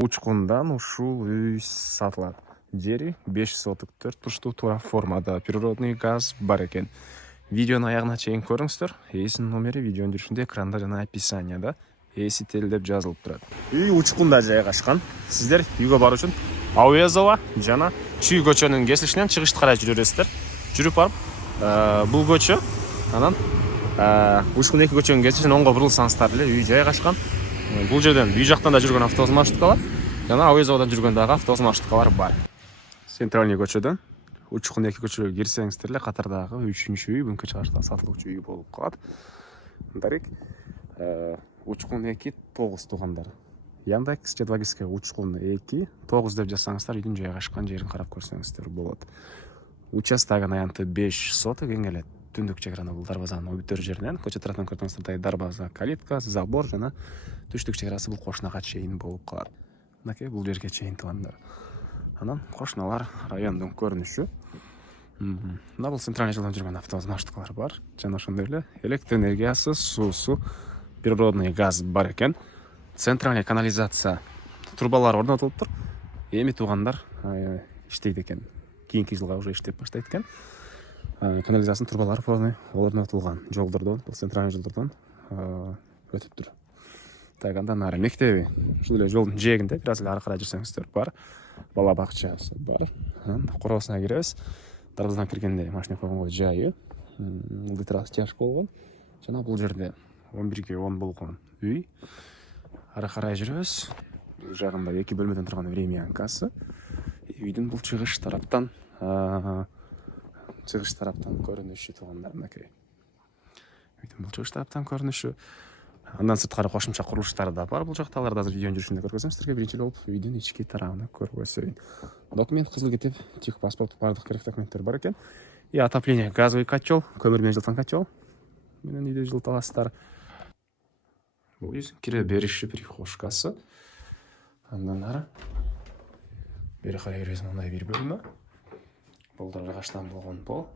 Учкундан ушул үй сатылат. Жери 5 соток 4 бурчтуу туура формада природный газ бар экен. Видеону аягына чейин көрүңүздөр. Ээсинин номери видеонун жүрүшүндө экранда жана описанияда Эсител деп жазылып турат. Үй Учкунда жайгашкан. Сиздер үйгө баруу үчүн Ауезова жана Чүй көчөнүн кесилишинен чыгышты карай жүрө бересиздер. Жүрүп барып, бул көчө, анан Учкун 2 көчөнүн кесилишинен оңго бурулсаңыздар эле үй жайгашкан. Бул жерден үй жактан да жүргөн автобус маршруткалар жана Ауезовадан жүргөн дагы автобус маршруткалар бар. Центральный көчөдөн Учкун 2 көчөгө кирсеңиздер эле катардагы 3-үчү үй бүнкө чыгышта сатылуучу үй болуп калат. Дарек Учкун 2 9 туугандар. Яндекс Чедвагиска Учкун 2 9 деп жазсаңыздар үйдүн жайгашкан жерин карап көрсөңүздөр болот. Участогун аянты 5 соток эң эле түндүк чек бул дарбазанын өбүтөр жеринен көчө тараптан көрсөңүздөр дарбаза, калитка, забор жана түштүк чек бул кошунага чейин болуп калат. Мынакей бул жерге чейин туугандар. Анан кошуналар райондун көрүнүшү. Мына бул центральный жолдон жүргөн автобус маршруткалар бар. Жана ошондой эле электр энергиясы, суусу, природный газ бар экен. Центральный канализация трубалары орнотулуптур. Эми туугандар иштейт экен. Кийинки жылга уже иштеп баштайт экен. Канализациянын трубалары полный орнотулган. Жолдордон, бул центральный жолдордон өтүптүр. Так, андан ары мектеби ушул эле жолдун жээгинде, бир аз эле ары карай жүрсөңүздөр бар. Бала бакчасы бар. Короосуна киребиз. Дарбазадан киргенде машина койгонго жайы. Литрасы жаш болгон. Жана бул жерде 11ге 10 болгон үй. Ары карай жүрөбүз. Бул жагында 2 бөлмөдөн турган времянкасы. Үйдүн бул чыгыш тараптан көрүнүшү туугандар мынакей. Үйдүн бул чыгыш тараптан көрүнүшү. Андан сырткары кошумча курулуштар да бар. Бул жакта аларды азыр видеонун жүрүшүндө көргөзөм. Сиздерге биринчи болуп үйдүн ички тарабын көргөзөйүн. Документ, кызыл китеп, техпаспорт, бардык керек документтер бар экен. И отопление, газовый котел, көмүр менен жылытылган котел. Менен үйдө жылыта аласыздар. Бул кире бериши прихожкасы. Андан ары бери карай киребиз, мындай бир бөлмө. Болдор ағаштан болгон пол.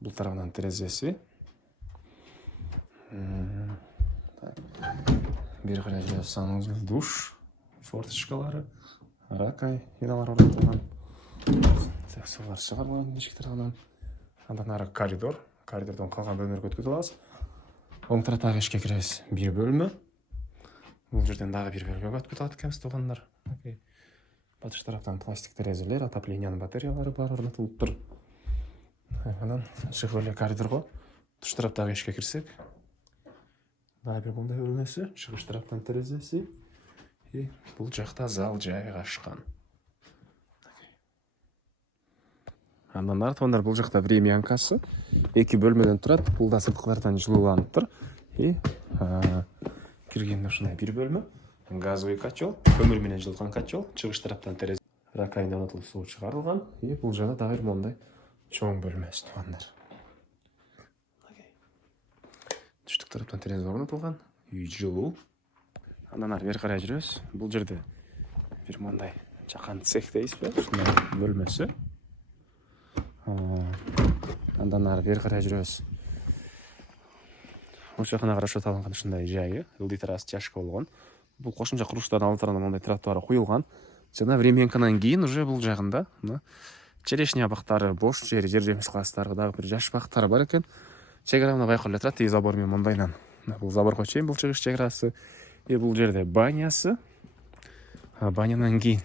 Бул тарабынан терезеси. Бери карай жүрөбүз, санузел, душ, форточкалары, ракай, ыналар орнотулган. Сулар чыгарылган эшик тарабынан. Андан ары коридор. Коридордон калган бөлмөлөргө өткөзүп алабыз. Оң тараптагы эшикке киребиз, бир бөлмө. Бул жерден дагы бир бөлмөгө өткөзүп алат экенбиз туугандар. Батыш тараптан пластик терезелер, отоплениянын батареялары бар орнотулуптур. Анан чыгып эле коридорго, туш тараптагы эшикке кирсек, дагы бир мындай бөлмөсү, чыгыш тараптан терезеси. И бул жакта зал жайгашкан. Андан ары туугандар бул жакта времянкасы 2 бөлмөдөн турат. Бул да сырткылардан жылууланыптыр. И киргенде ушундай бир бөлмө. Газовый котел, көмүр менен жылыткан котел, чыгыш тараптан терезе, ракайында орнотулуп суу чыгарылган. И бул жана дагы бир мондай чоң бөлмөсү туугандар. Түштүк тараптан терезе орнотулган, үй жылуу. Андан ары бери карай жүрөбүз. Бул жерде бир мондай жакан цех дейсизби? Ушундай бөлмөсү. Андан ары бери карай жүрөбүз. Оң жакына караш алынган ушундай жайы, ылдый терасы жаш болгон. Бул кошумча курулуштардын алды тарабынан мондай тротуары куюлган. Жана времянкадан кийин уже бул жагында черешня бактары, бош жер жемиш класстары дагы бир жаш бактар бар экен. Чегара байкалып эле турат, забор менен мондайдан. Бул заборго чейин бул чыгыш чеграсы. И бул жерде банясы. Банядан кийин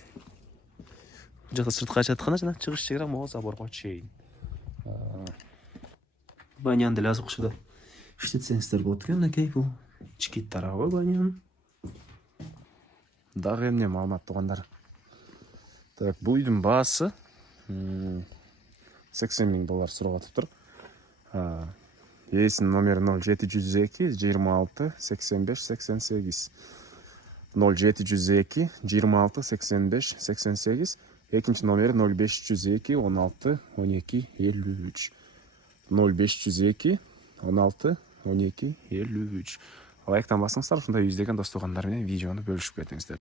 бул жакта сырткы ачаткана жана чыгыш чегара могу заборго чейин. Баняны деле азыр окшода иштетсеңиздер болот экен. Мынакей бул ички тарабы банянын. Дагы эмне маалымат туугандар. Так, бул үйдүн баасы $80,000 сурап атыптыр. Ээсинин номери 0702 26 85 88. 0702 26 85 88. Экинчи номери 0502 16 12 53. 0502 16 12 53. Лайктан басыңыздар, ушундай издеген дос туугандар менен видеону бөлүшүп кетиңиздер.